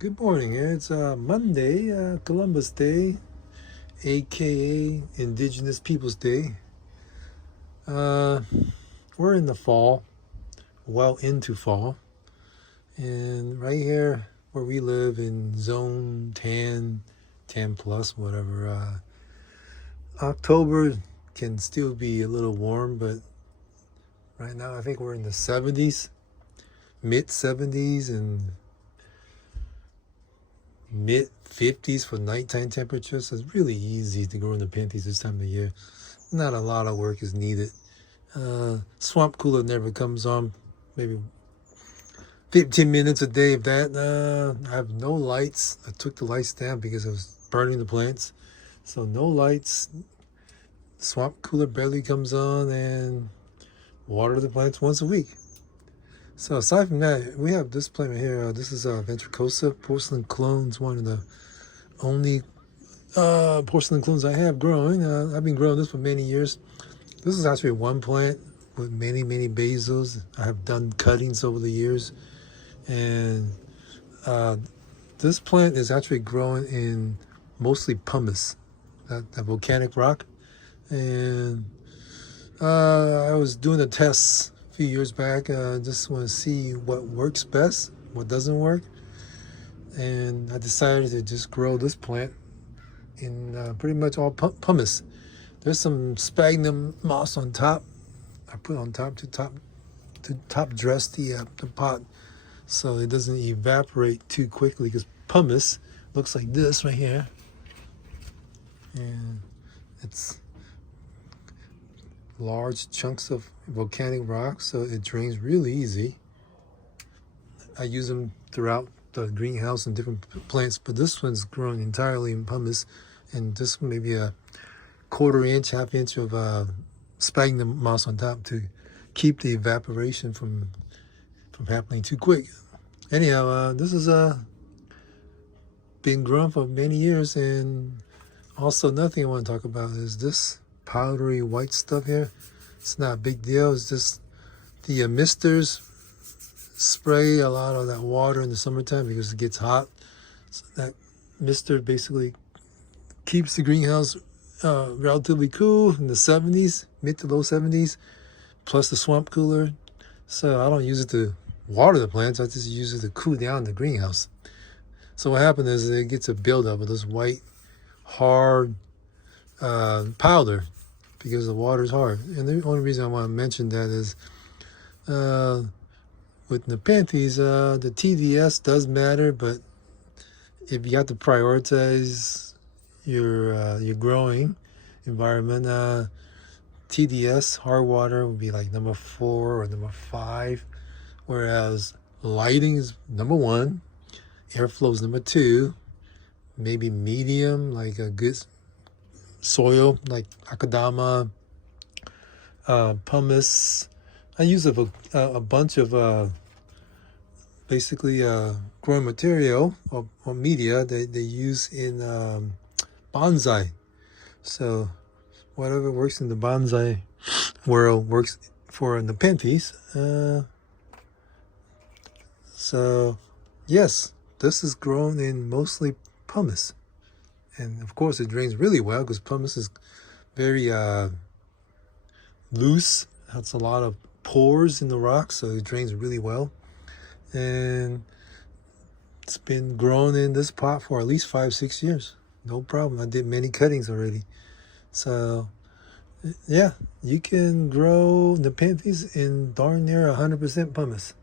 Good morning. It's Monday, Columbus Day, aka Indigenous Peoples Day. Uh, we're in the fall, well into fall, and right here where we live in zone 10, 10 plus, whatever, October can still be a little warm, but right now I think we're in the 70s, mid 70s, and mid 50s for nighttime temperatures. So it's really easy to grow in the Nepenthes this time of year. Not a lot of work is needed. Swamp cooler never comes on, maybe 15 minutes a day of that. I have no lights. I took the lights down because I was burning the plants. So no lights. Swamp cooler barely comes on, and water the plants once a week. So aside from that, we have this plant right here. This is Ventricosa porcelain clones, one of the only porcelain clones I have growing. I've been growing this for many years. This is actually one plant with many, many basils. I have done cuttings over the years. And this plant is actually growing in mostly pumice, that volcanic rock. And I was doing a test a few years back. Just want to see what works best, what doesn't work. And I decided to just grow this plant in pretty much all pumice. There's some sphagnum moss on top. I put on top to top dress the pot so it doesn't evaporate too quickly, because pumice looks like this right here, and it's large chunks of volcanic rock, so it drains really easy. I use them throughout the greenhouse and different plants, but this one's grown entirely in pumice, and this one maybe a quarter inch, half inch of sphagnum moss on top to keep the evaporation from happening too quick. Anyhow, this has been grown for many years, and also nothing I want to talk about is this powdery white stuff here. It's not a big deal. It's just the misters spray a lot of that water in the summertime because it gets hot. So that mister basically keeps the greenhouse relatively cool in the 70s, mid to low 70s, plus the swamp cooler. So I don't use it to water the plants. I just use it to cool down the greenhouse. So what happens is it gets a buildup of this white, hard powder because the water is hard. And the only reason I want to mention that is with Nepenthes, the TDS does matter, but if you have to prioritize your growing environment, TDS, hard water, would be like number 4 or number 5, whereas lighting is number 1, airflow is number 2, maybe medium, like a good soil, like akadama, pumice. I use a bunch of basically growing material or media that they use in bonsai. So whatever works in the bonsai world works for Nepenthes. So yes, this is grown in mostly pumice. And of course it drains really well because pumice is very loose. It has a lot of pores in the rock, so it drains really well. And it's been grown in this pot for at least 5-6 years. No problem. I did many cuttings already. So yeah, you can grow Nepenthes in darn near 100% pumice.